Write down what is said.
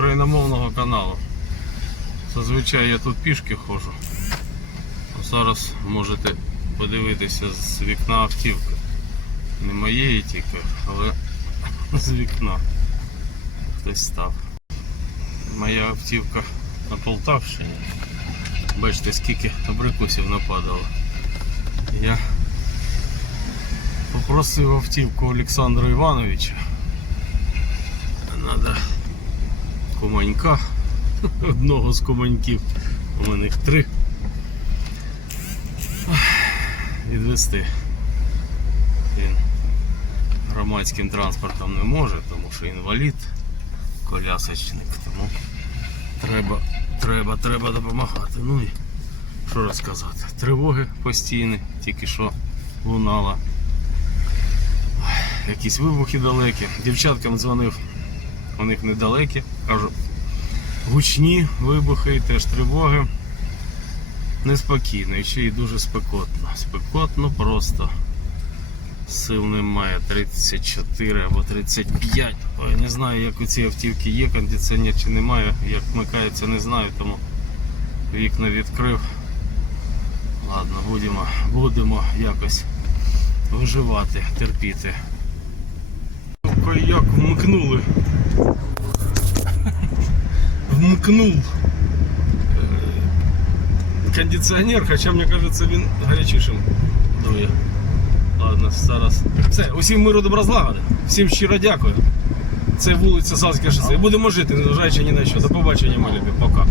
україномовного каналу. Зазвичай я тут пішки ходжу. Зараз можете подивитися з вікна автівки. Не моєї тільки, але з вікна хтось став. Моя автівка на Полтавщині. Бачите, скільки абрикосів нападало. Я попросив автівку Олександра Івановича. Надо команька. Одного з команьків. У мене їх три. Відвести. Він громадським транспортом не може, тому що інвалід, колясочник, тому треба, треба, треба допомагати. Ну і що розказати? Тривоги постійні, тільки що лунала. Якісь вибухи далекі. Дівчаткам дзвонив, у них недалекі. Кажу, гучні вибухи і теж тривоги. Неспокійно, і ще й дуже спекотно. Спекотно просто. Сил немає 34 або 35. Ой, не знаю, як у цій автівки є кондиціонер чи немає. Як вмикається, не знаю, тому вікна відкрив. Ладно, будемо, будемо якось виживати, терпіти. Як вмкнули. Вмкнув е, кондиціонер, хоча мені кажеться він гарячішим дує. Ладно, зараз. Все, усім миру добра злагоди. Всім щиро дякую. Це вулиця шосе. І будемо жити, незважаючи ні на що. До побачення, любі. Пока.